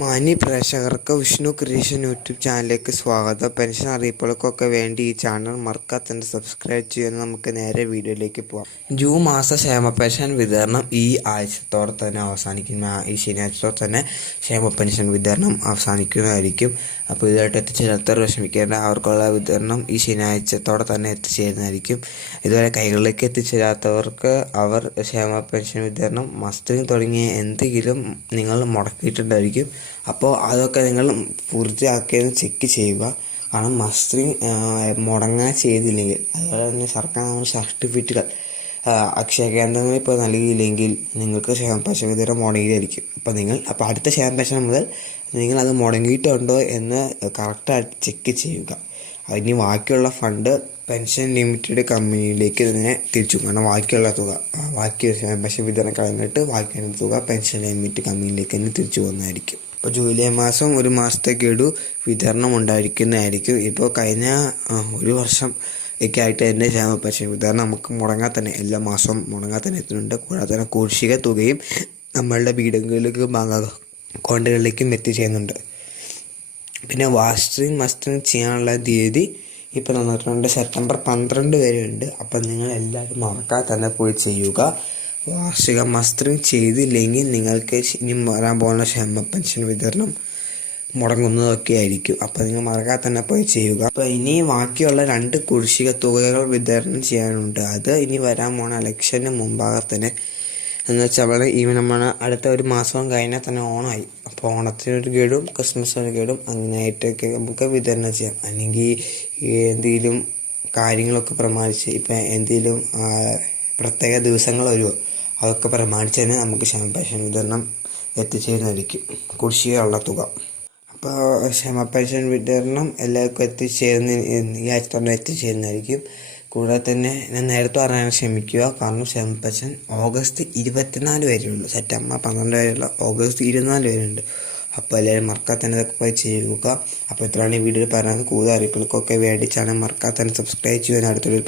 മാന്യ പ്രേക്ഷകർക്ക് Vishnu creation YouTube ചാനലിലേക്ക് സ്വാഗതം. പെൻഷൻ അറിയിപ്പുകൾക്കൊക്കെ വേണ്ടി ഈ ചാനൽ മറക്കാതെ സബ്സ്ക്രൈബ് ചെയ്യുന്ന നമുക്ക് നേരെ വീഡിയോയിലേക്ക് പോകാം ജൂൺ മാസ ക്ഷേമ പെൻഷൻ വിതരണം ഈ ആഴ്ചത്തോടെ തന്നെ അവസാനിക്കുന്ന ഈ ശനിയാഴ്ചത്തോടെ തന്നെ ക്ഷേമ പെൻഷൻ വിതരണം അവസാനിക്കുന്നതായിരിക്കും. അപ്പോൾ ഇതായിട്ട് എത്തിച്ചേരാത്തവർ വിഷമിക്കേണ്ട അവർക്കുള്ള വിതരണം ഈ ശനിയാഴ്ചത്തോടെ തന്നെ എത്തിച്ചേരുന്നതായിരിക്കും. ഇതുവരെ കൈകളിലേക്ക് എത്തിച്ചേരാത്തവർക്ക് അവർ ക്ഷേമ പെൻഷൻ വിതരണം മസ്റ്റിന് തുടങ്ങിയ എന്തെങ്കിലും നിങ്ങൾ മുടക്കിയിട്ടുണ്ടായിരിക്കും. അപ്പോൾ അതൊക്കെ നിങ്ങൾ പൂർത്തിയാക്കിയെന്ന് ചെക്ക് ചെയ്യുക. കാരണം മസ്റ്ററിങ് മുടങ്ങാൻ ചെയ്തില്ലെങ്കിൽ അതുപോലെ തന്നെ സർക്കാർ നമ്മുടെ സർട്ടിഫിക്കറ്റുകൾ അക്ഷയ കേന്ദ്രങ്ങൾ ഇപ്പോൾ നൽകിയില്ലെങ്കിൽ നിങ്ങൾക്ക് ക്ഷേമ പെൻഷൻ വിതരണം അപ്പോൾ നിങ്ങൾ അപ്പോൾ അടുത്ത ക്ഷേമ പെൻഷൻ മുതൽ നിങ്ങൾ അത് മുടങ്ങിയിട്ടുണ്ടോ എന്ന് കറക്റ്റായിട്ട് ചെക്ക് ചെയ്യുക. അതിന് ബാക്കിയുള്ള ഫണ്ട് പെൻഷൻ ലിമിറ്റഡ് കമ്പനിയിലേക്ക് തന്നെ തിരിച്ചു കാരണം ബാക്കിയുള്ള തുക ബാക്കി മെമ്പർഷിപ്പ് വിതരണം കഴിഞ്ഞിട്ട് ബാക്കിയുള്ള തുക പെൻഷൻ ലിമിറ്റ് കമ്പനിയിലേക്ക് തന്നെ തിരിച്ചു പോകുന്നതായിരിക്കും. ഇപ്പോൾ ജൂലൈ മാസം ഒരു മാസത്തെ ഗഡു വിതരണം ഉണ്ടായിരിക്കുന്നതായിരിക്കും. ഇപ്പോൾ കഴിഞ്ഞ ഒരു വർഷം ഒക്കെ ആയിട്ട് എന്റെ ക്ഷേമ പെൻഷൻ വിതരണം നമുക്ക് മുടങ്ങാൻ തന്നെ എല്ലാ മാസവും മുടങ്ങാൻ തന്നെ എത്തുന്നുണ്ട്. കൂടാതെ തന്നെ കുടിശ്ശിക തുകയും നമ്മളുടെ വീടുകളിലേക്കും ബാങ്ക് അക്കൗണ്ടുകളിലേക്കും എത്തിച്ചേരുന്നുണ്ട്. പിന്നെ വാസ്റ്ററിങ് മസ്റ്ററിങ് ചെയ്യാനുള്ള തീയതി ഇപ്പോൾ തന്നിട്ടുണ്ട് സെപ്റ്റംബർ പന്ത്രണ്ട് വരെ ഉണ്ട്. അപ്പം നിങ്ങൾ എല്ലാവരും മറക്കാതെ തന്നെ പോയി ചെയ്യുക. വാർഷിക മസ്റ്ററിങ് ചെയ്തില്ലെങ്കിൽ നിങ്ങൾക്ക് ഇനി വരാൻ പോകുന്ന ക്ഷേമ പെൻഷൻ വിതരണം മുടങ്ങുന്നതൊക്കെ ആയിരിക്കും. അപ്പോൾ നിങ്ങൾ മറക്കാതെ തന്നെ പോയി ചെയ്യുക. അപ്പോൾ ഇനി ബാക്കിയുള്ള രണ്ട് കുടിശ്ശിക തുകകൾ വിതരണം ചെയ്യാനുണ്ട്. അത് ഇനി വരാൻ പോണ ഇലക്ഷന് മുമ്പാകെ തന്നെ എന്ന് വെച്ചാൽ ഈ നമ്മൾ അടുത്ത ഒരു മാസം കഴിഞ്ഞാൽ തന്നെ ഓണമായി അപ്പോൾ ഓണത്തിനൊരു ഗഡും ക്രിസ്മസിനൊരു ഗഡും അങ്ങനെയായിട്ടൊക്കെ നമുക്ക് വിതരണം ചെയ്യാം. അല്ലെങ്കിൽ എന്തെങ്കിലും കാര്യങ്ങളൊക്കെ പ്രമാണിച്ച് ഇപ്പം എന്തെങ്കിലും പ്രത്യേക ദിവസങ്ങൾ വരുമോ അതൊക്കെ പ്രമാണിച്ച് തന്നെ നമുക്ക് ക്ഷമപെൻഷൻ വിതരണം എത്തിച്ചേരുന്നതായിരിക്കും. കുടിശ്ശികയുള്ള തുക. അപ്പോൾ ക്ഷേമ പെൻഷൻ വിതരണം എല്ലാവർക്കും എത്തിച്ചേരുന്ന ഈ ആഴ്ച തന്നെ എത്തിച്ചേരുന്നതായിരിക്കും. കൂടാതെ തന്നെ ഞാൻ നേരത്തെ പറയാൻ ക്ഷമിക്കുക. കാരണം ശമ്പച്ചൻ ഓഗസ്റ്റ് ഇരുപത്തിനാല് വരെയുള്ളൂ. സെപ്റ്റംബർ പന്ത്രണ്ട് വരെയുള്ള ഓഗസ്റ്റ് ഇരുപത്തിനാല് വരെയുണ്ട്. അപ്പോൾ എല്ലാവരും മറക്കാതെ തന്നെ ഇതൊക്കെ പോയി ചെയ്യുക. അപ്പോൾ ഇത്രയാണ് ഈ വീഡിയോയിൽ പറയുന്നത് കൂടുതൽ അറിയിപ്പുകൾക്കൊക്കെ വേണ്ടിച്ചാണ് മറക്കാത്തന്നെ തന്നെ സബ്സ്ക്രൈബ് ചെയ്യാൻ അടുത്തൊരു